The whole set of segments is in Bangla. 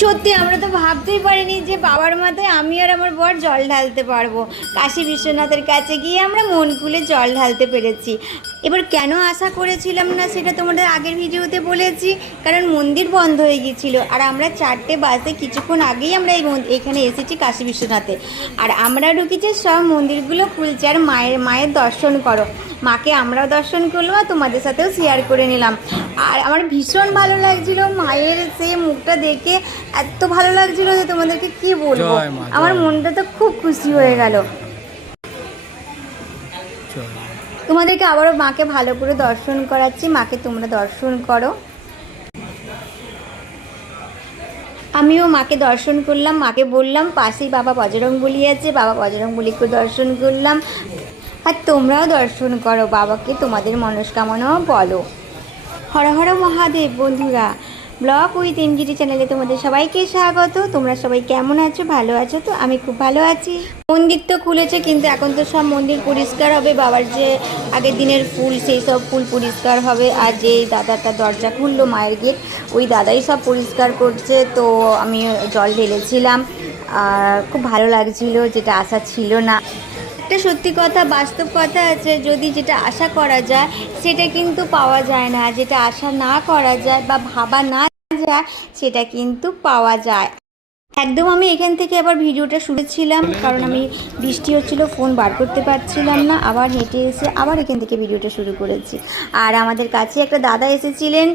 সত্যি আমরা তো ভাবতেই পারিনি যে বাবার মাথায় আমি আর আমার বর জল ঢালতে পারবো। কাশী বিশ্বনাথের কাছে গিয়ে আমরা মন খুলে জল ঢালতে পেরেছি। এবার কেন আশা করেছিলাম না সেটা তোমাদের আগের ভিডিওতে বলেছি, কারণ মন্দির বন্ধ হয়ে গিয়েছিল। আর আমরা 4টে বাজে কিছুক্ষণ আগেই আমরা এখানে এসেছি কাশী বিশ্বনাথে। আর আমরা ঢুকেছি, সব মন্দিরগুলো খুলছে আর মায়ের দর্শন করো। মাকে আমরাও দর্শন করলাম আর তোমাদের সাথেও শেয়ার করে নিলাম। আর আমার ভীষণ ভালো লাগছিল মায়ের সেই মুখটা দেখে, এত ভালো লাগছিল যে তোমাদেরকে কি বলবো। আমার মনটা তো খুব খুশি হয়ে গেল। তোমাদেরকে আবারও মাকে ভালো করে দর্শন করাচ্ছি, মাকে তোমরা দর্শন করো। আমিও মাকে দর্শন করলাম, মাকে বললাম পাশেই বাবা বজরংবলী আছে, বাবা বজরংবলীকে দর্শন করলাম। আর তোমরাও দর্শন করো বাবাকে, তোমাদের মনস্কামনাও বলো। হর হর মহাদেব। বন্ধুরা, ব্লগ উইথ এমজিটি চ্যানেলে তোমাদের সবাইকে স্বাগত। তোমরা সবাই কেমন আছো? ভালো আছো তো? আমি খুব ভালো আছি। মন্দির তো খুলেছে, কিন্তু এখন তো সব মন্দির পরিষ্কার হবে। বাবার যে আগের দিনের ফুল, সেই সব ফুল পরিষ্কার হবে। আর যে দাদাটা দরজা খুললো মায়ের গেট, ওই দাদাই সব পরিষ্কার করছে। তো আমি জল ঢেলেছিলাম আর খুব ভালো লাগছিল, যেটা আশা ছিল না। একটা সত্যি কথা, বাস্তব কথা আছে, যদি যেটা আশা করা যায় সেটা কিন্তু পাওয়া যায় না। যেটা আশা না করা যায় বা ভাবা না যায় সেটা কিন্তু পাওয়া যায়। একদম আমি এখান থেকে আবার ভিডিওটা শুনেছিলাম, কারণ আমি বৃষ্টি হচ্ছিল, ফোন বার করতে পারছিলাম না। আবার হেঁটে এসে আবার এখান থেকে ভিডিওটা শুরু করেছি। আর আমাদের কাছে একটা দাদা এসেছিলেন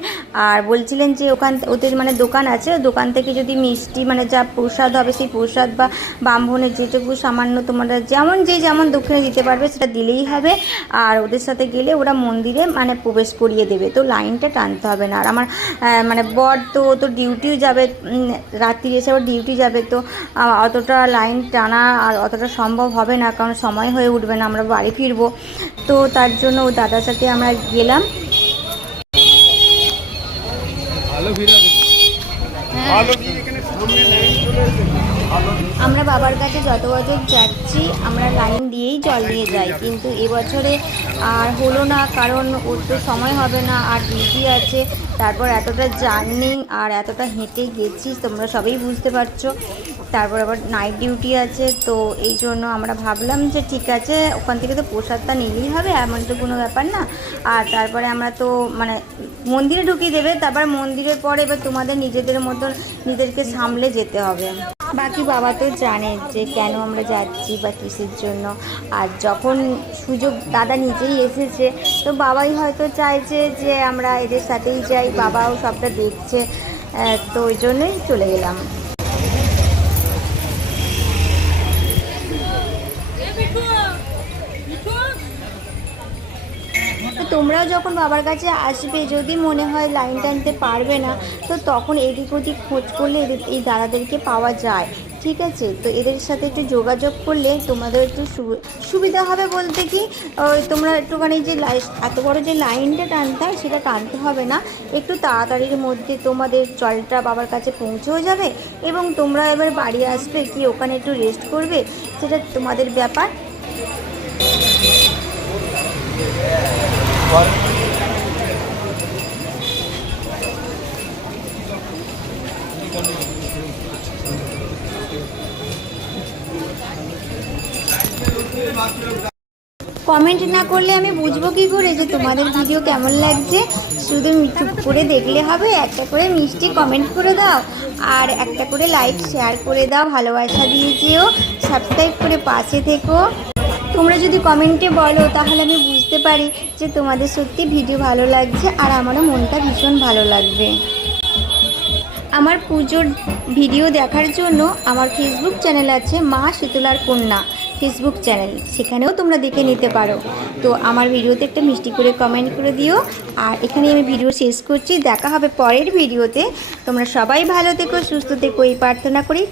আর বলছিলেন যে ওদের মানে দোকান আছে, দোকান থেকে যদি মিষ্টি মানে যা প্রসাদ হবে সেই প্রসাদ বা ব্রাহ্মণের যেটুকু সামান্য তোমরা যেমন দক্ষিণে দিতে পারবে সেটা দিলেই হবে। আর ওদের সাথে গেলে ওরা মন্দিরে মানে প্রবেশ করিয়ে দেবে, তো লাইনটা টানতে হবে না। আর আমার মানে বর তো ডিউটিও যাবে, রাত্রি এসে আবার ডিউটি যাবে, তো অতটা লাইন টানা আর অতটা সম্ভব হবে না, কারণ সময় হয়ে উঠবে না, আমরা বাড়ি ফিরবো। তো তার জন্য ও দাদার সাথে আমরা গেলাম। আমরা বাবার কাছে যত বছর যাচ্ছি আমরা লাইন দিয়েই জল নিয়ে যাই, কিন্তু এবছরে আর হলো না, কারণ ওর তো সময় হবে না আর ডিউটি আছে। তারপর এতটা জার্নি আর এতটা হেঁটে গেছি, তোমরা সবাই বুঝতে পারছো। তারপর আবার নাইট ডিউটি আছে, তো এই জন্য আমরা ভাবলাম যে ঠিক আছে, ওখান থেকে তো প্রসাদটা নিলেই হবে, এমন তো কোনো ব্যাপার না। আর তারপরে আমরা তো মানে মন্দিরে ঢুকিয়ে দেবে, তারপর মন্দিরের পরে এবার তোমাদের নিজেদের মতন নিজেদেরকে সামলে যেতে হবে। বাকি বাবা তো জানে যে কেন আমরা যাচ্ছি বা কিসের জন্য। আর যখন সুযোগ দাদা নিজেই এসেছে, তো বাবাই হয়তো চাইছে যে আমরা এদের সাথেই যাই, বাবাও সবটা দেখছে, তো ওই জন্যই চলে গেলাম। তোমরাও যখন বাবার কাছে আসবে, যদি মনে হয় লাইন টানতে পারবে না, তো তখন এদিক ওদিক খোঁজ করলে এই দাদাদেরকে পাওয়া যায়, ঠিক আছে? তো এদের সাথে একটু যোগাযোগ করলে তোমাদের একটু সুবিধা হবে। বলতে কি, তোমরা একটুখানি যে এত বড় যে লাইনটা টানতে হয় সেটা টানতে হবে না, একটু তাড়াতাড়ির মধ্যে তোমাদের জলটা বাবার কাছে পৌঁছেও যাবে এবং তোমরা এবার বাড়ি আসবে কি ওখানে একটু রেস্ট করবে, সেটা তোমাদের ব্যাপার। কমেন্ট না করলে আমি বুঝবো কী করে যে তোমাদের ভিডিও কেমন লাগছে? শুধু চুপ করে দেখলে হবে? একটা করে মিষ্টি কমেন্ট করে দাও আর একটা করে লাইক শেয়ার করে দাও, ভালোবাসা দিয়ে যেও, সাবস্ক্রাইব করে পাশে থেকো। তোমরা যদি কমেন্টে বলো তাহলে আমি বুঝতে পারি যে তোমাদের সত্যি ভিডিও ভালো লাগছে আর আমারও মনটা ভীষণ ভালো লাগবে। আমার পুজোর ভিডিও দেখার জন্য আমার ফেসবুক চ্যানেল আছে, মা শীতলার কন্যা ফেসবুক চ্যানেল, সেখানেও তোমরা দেখে নিতে পারো। তো আমার ভিডিওতে একটা মিষ্টি করে কমেন্ট করে দিও। আর এখানে আমি ভিডিও শেষ করছি, দেখা হবে পরের ভিডিওতে। তোমরা সবাই ভালো থেকো, সুস্থ থেকো, এই প্রার্থনা করি।